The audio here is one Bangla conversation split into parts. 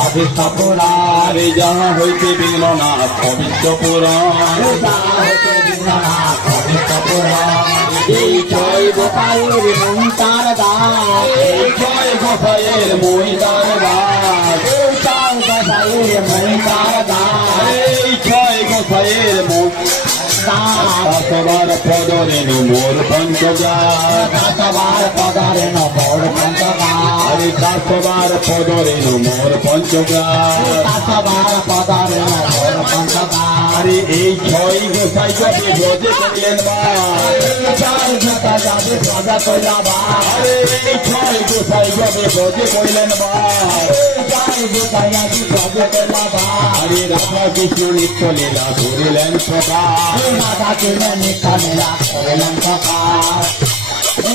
অবিষ্ট পুরাণ যাহা হইতে বিঘ্ন না অবিষ্ট পুরাণ অবিষ্ট পুরাণ এই জয় গোপালের মহিতার দাস এই জয় গোপালের মহিতার দাস এই জয় গোপালের মহিতার দাস এই জয় গোপালের সবার পদরেণু মোর পঞ্চগার সবার পদরেণু মোর পঞ্চগার সবার পদরেণু মোর পঞ্চগার সবার পদরেণু মোর পঞ্চগার এই ছয় গোসাই যাবে ভোজে করলেন ছয় গোসাই যাবে ভোজা করলাম এই ছয় গোসাই যাবে ভোজে করলেন ছয় গোসাই যাবে ভোজে করলাম হরে রাধা কৃষ্ণ নিত্য লীলা করিলেন প্রকাশ রাধা কৃষ্ণ নিত্য লীলা করিলেন প্রকাশ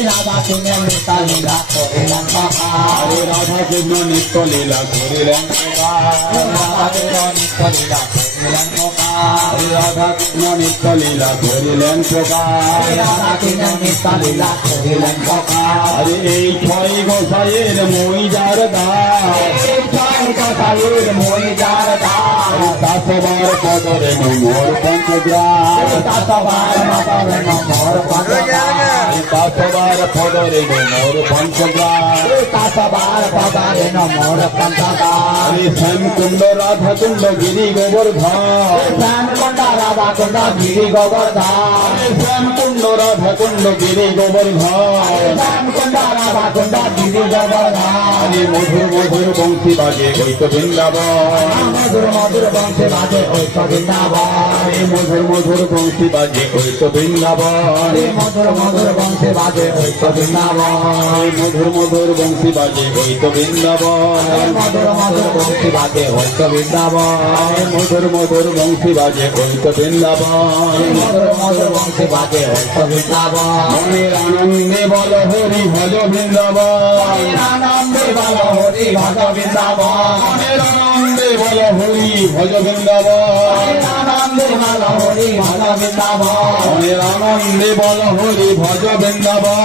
রাধা কৃষ্ণ নিত্য লীলা করিলেন প্রকাশ রাধা কৃষ্ণ নিত্য লীলা করিলেন প্রকাশ রাধা কৃষ্ণ নিত্য লীলা করিলেন প্রকাশ রাধা কৃষ্ণ নিত্য লীলা করিলেন প্রকাশ রাধা কৃষ্ণ নিত্য লীলা করিলেন প্রকাশ এই ছয় গোসাইয়ের মহিজার দাস ছয় গোসাইয়ের মহিজার দাস সবার পদরেণু মোর পঞ্চগ্রাম সবার পদরেণু মোর পঞ্চগ্রাম সবার পদরেণু মোর পঞ্চগ্রাম সবার পদরেণু মোর পঞ্চগ্রাম শ্যামকুণ্ড রাধাকুণ্ড গিরি গোবর্ধন শ্যামকুণ্ড রাধাকুণ্ড গিরি গোবর্ধন শ্যামকুণ্ড রাধাকুণ্ড গিরি গোবর্ধন শ্যামকুণ্ড রাধাকুণ্ড গিরি গোবর্ধন মধুর মধুর বংশী বাজে হইত বৃন্দাবন মধুর মধুর বংশী বাজে হইত বৃন্দাবন মধুর মধুর বংশী বাজে হইত বৃন্দাবন মধুর মধুর বংশী বাজে হইত বৃন্দাবন মধুর মধুর বংশী বাজে হইত বৃন্দাবন মধুর মধুর বংশী বাজে হইত বৃন্দাবন মধুর মধুর বংশী বাজে হইত বৃন্দাবন মধুর মধুর বংশী বাজে হইত বৃন্দাবন মনের আনন্দে বল হরি ভজ বৃন্দাবন আনন্দে বল হরি ভজ বৃন্দাবন মনের আনন্দে বল হরি ভজ বৃন্দাবন আনন্দে বল হরি ভজ বৃন্দাবন মনের আনন্দে বল হরি ভজ বৃন্দাবন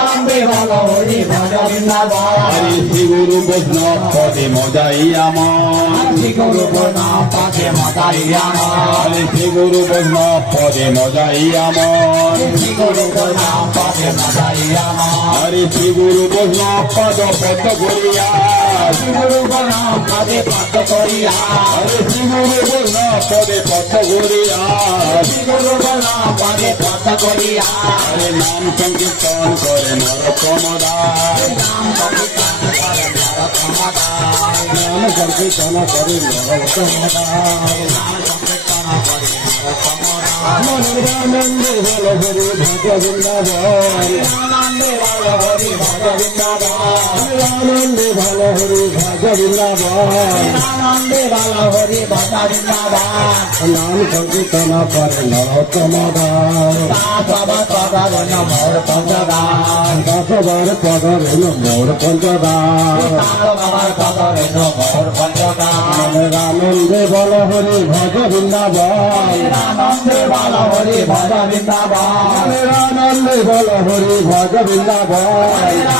আনন্দে বল হরি ভজ বৃন্দাবন হরি শ্রী গুরু বৈষ্ণব পদে মজাই আমার শ্রী গুরু বৈষ্ণব পদে মজাই আমার শ্রী গুরু বৈষ্ণব পদে মজাই আমার শ্রী গুরু বৈষ্ণব পদে মজাই আমার হরি শ্রী গুরু বৈষ্ণব পদ পদ করিয়া শ্রী গুরু বৈষ্ণব পদে পদ করিয়া হরি শ্রী গুরু বৈষ্ণব পদে পদ করিয়া শ্রী গুরু বৈষ্ণব পদে পদ করিয়া হরি নাম সংকীর্তন করে নরোত্তম দাস নাম সংকীর্তন করে নরোত্তম দাস নাম সংকীর্তন করে নরোত্তম দাস নাম সংকীর্তন করে নরোত্তম দাস মনের আনন্দে বল হরি ভজ বৃন্দাবন আনন্দে বল হরি ভজ বৃন্দাবন আনন্দে বল হরি ভজ বৃন্দাবন আনন্দে বল হরি ভজ বৃন্দাবন নাম সংকীর্তন করে নরোত্তম দাস সবার পদরেণু মোর পঞ্চদাস সবার পদরেণু মোর পঞ্চদাস সবার পদরেণু মোর পঞ্চদাস মনের আনন্দে বল হরি ভজ বৃন্দাবন আনন্দে বল হরি ভজ বৃন্দাবন আনন্দে বল হরি ভজ বৃন্দাবন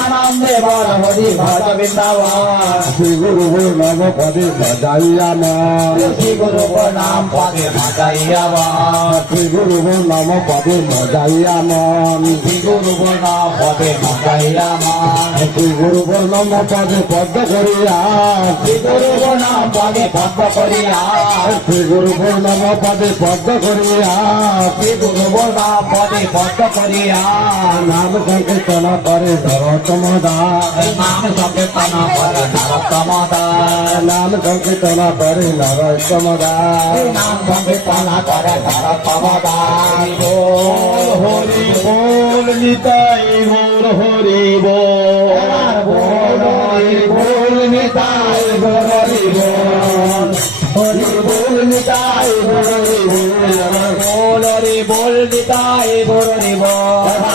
আনন্দে বল হরি ভজ বৃন্দাবন শ্রী গুরু নাম পদে মজাইয়া মন শ্রী গুরু নাম পদে মজাইয়া মন শ্রী গুরু নাম পদে মজাইয়া মন শ্রী গুরু নাম পদে মজাইয়া মন শ্রী গুরু নাম পদে পদ্ম করিয়া শ্রী গুরু নাম পদে পদ্ম করিয়া শ্রী গুরু নাম পদে পদ্ম করিয়া শ্রী গুরু নাম পদে পদ্ম করিয়া নাম সংকীর্তন করে নরোত্তম দাস নাম সংকীর্তন করে নরোত্তম দাস নাম সংকীর্তন করে নরোত্তম দাস নাম সংকীর্তন করে নরোত্তম দাস হরি বল নিতাই গৌর হরি বল হরি বল নিতাই গৌর হরি বল হরি বল নিতাই গৌর হরি বল হরি বল নিতাই গৌর হরি বল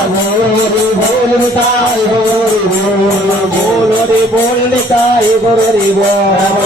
হরি বল নিতাই গৌর হরি বল বল হরি বল নিতাই গৌর হরি বল